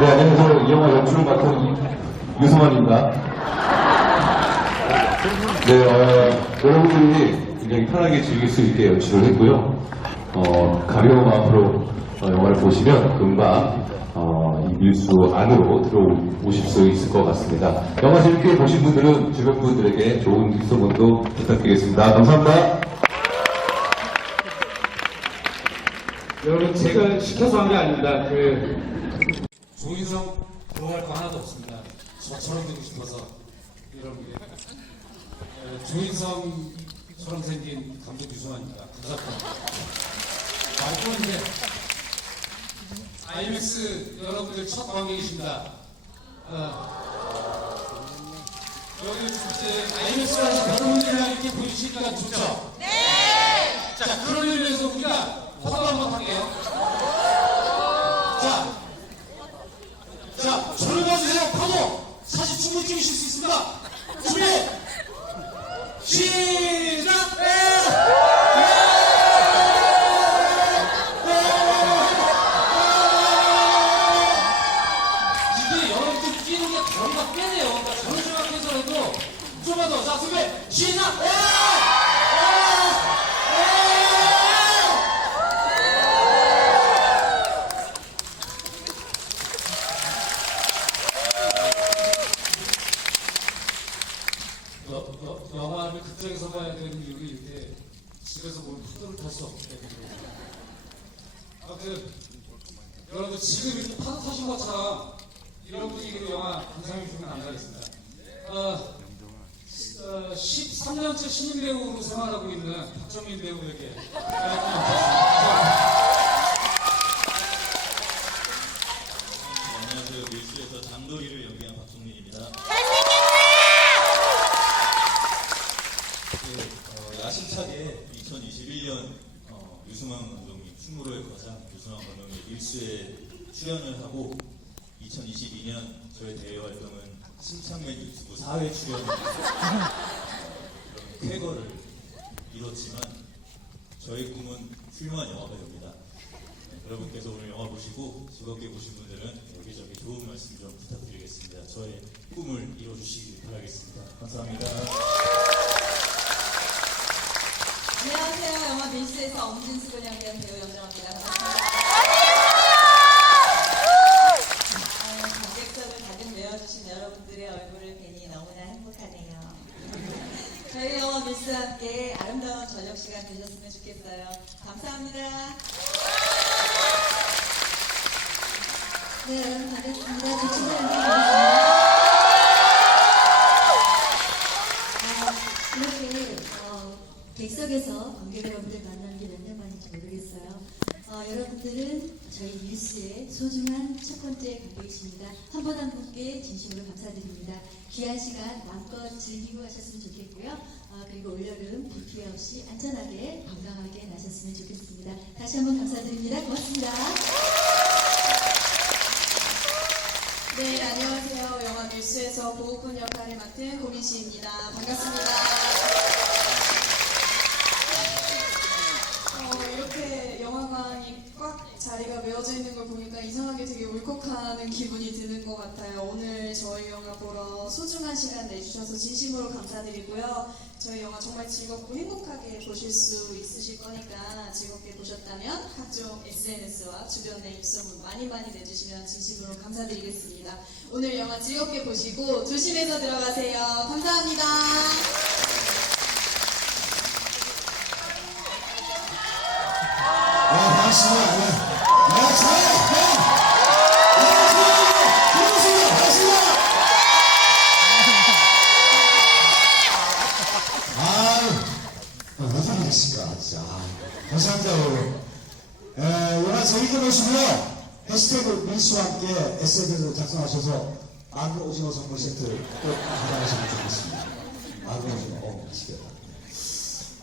네, 안녕하세요. 이 영화 연출을 맡은 유승환입니다. 네, 어, 여러분들이 굉장히 편하게 즐길 수 있게 연출을 했고요. 어, 가벼운 마음으로 어, 영화를 보시면 금방 어, 이 밀수 안으로 들어오실 수 있을 것 같습니다. 영화 재밌게 보신 분들은 주변 분들에게 좋은 입소문도 부탁드리겠습니다. 감사합니다. 여러분 제가 시켜서 한 게 아닙니다. 그 조인성 부러워할 거 하나도 없습니다. 저처럼 되고 싶어서 여러분께 에, 조인성처럼 생긴 감독 유승환입니다. 감사합니다. 말고 이제 아이맥스 여러분들 첫 관객이십니다. 어, 여기 이제 와서 여러분들이랑 이렇게 보여주시니까 좋죠? 네! 자, 그런 의미에서 우리가 포도 한번 할게요. 자, 자, 저를 봐주세요. 파도. 충분히 찍으실 수 있습니다. 준비. 시작. 여, 영화를 극장에서 봐야 되는 이유가 이렇게 집에서 보면 파도를 탈 수 없기 때문에. 아무튼 여러분 지금 이렇게 파도 타신 것처럼 이런 분위기로 영화 감상해 주시면 감사하겠습니다. 어, 어, 13년째 신인 배우로 생활하고 있는 박정민 배우에게 출연을 하고 2022년 저의 대외 활동은 심창맨 유튜브 4회 출연 어, 이런 쾌거를 이뤘지만 저의 꿈은 훌륭한 영화가 됩니다. 네, 여러분께서 오늘 영화 보시고 즐겁게 보신 분들은 여기저기 좋은 말씀 좀 부탁드리겠습니다. 저의 꿈을 이뤄주시길 바라겠습니다. 감사합니다. 안녕하세요. 영화 밀수에서 엄진숙을 연기한 배우 염정입니다. 반갑습니다. 아, 관객석을 가득 여러분들의 얼굴을 뵈니 너무나 행복하네요. 저희 영화 밀수와 함께 아름다운 저녁 시간 되셨으면 좋겠어요. 감사합니다. 네, 여러분 반갑습니다. 조충현 반갑습니다. 아, 이렇게 어, 객석에서 관객 여러분들 만난 게 몇 년 만인지 모르겠어요. 어, 여러분들은 저희 뉴스의 소중한 첫 번째 관객이십니다. 한 분 한 분께 진심으로 감사드립니다. 귀한 시간 마음껏 즐기고 하셨으면 좋겠고요. 어, 그리고 올여름 비 피해 없이 안전하게 건강하게 나셨으면 좋겠습니다. 다시 한번 감사드립니다. 고맙습니다. 네, 안녕하세요. 영화 뉴스에서 보호꾼 역할을 맡은 고민 씨입니다. 반갑습니다. 어, 이렇게 영화관이 꽉 메워져 있는 걸 보니까 이상하게 되게 울컥하는 기분이 드는 것 같아요. 오늘 저희 영화 보러 소중한 시간 내주셔서 진심으로 감사드리고요. 저희 영화 정말 즐겁고 행복하게 보실 수 있으실 거니까 즐겁게 보셨다면 각종 SNS와 주변의 입소문 많이 많이 내주시면 진심으로 감사드리겠습니다. 오늘 영화 즐겁게 보시고 조심해서 들어가세요. 감사합니다. 네, 반 보시고요. 해시태그 밀수와 함께 SNS를 작성하셔서 마늘 오징어 선물 세트 꼭 받아가시면 좋겠습니다. 마늘 오징어, 어, 맛있겠다.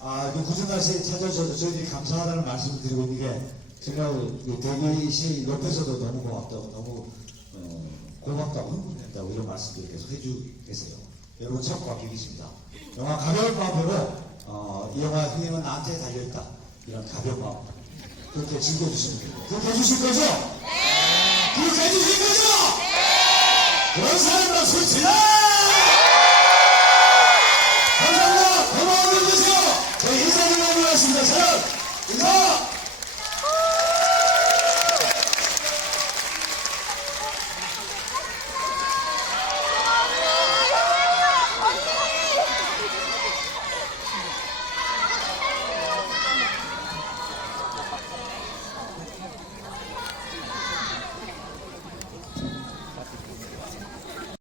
아, 그 굳은 날씨에 찾아주셔서 저희들이 감사하다는 말씀을 드리고 있는 게 제가 그 대기실 옆에서도 너무 고맙다고 너무 어, 고맙다고 흥분된다고 이런 말씀들 계속 해주고 계세요. 여러분 첫 관객이십니다. 영화 가벼운 마음으로 어, 이 영화 흥행은 나한테 달려있다 이런 가벼운 마음 그렇게 즐겨주시면 됩니다. 그렇게 해주실 거죠? 네! 그렇게 해주실 거죠? 네! 그런 사람이라 소리 질러!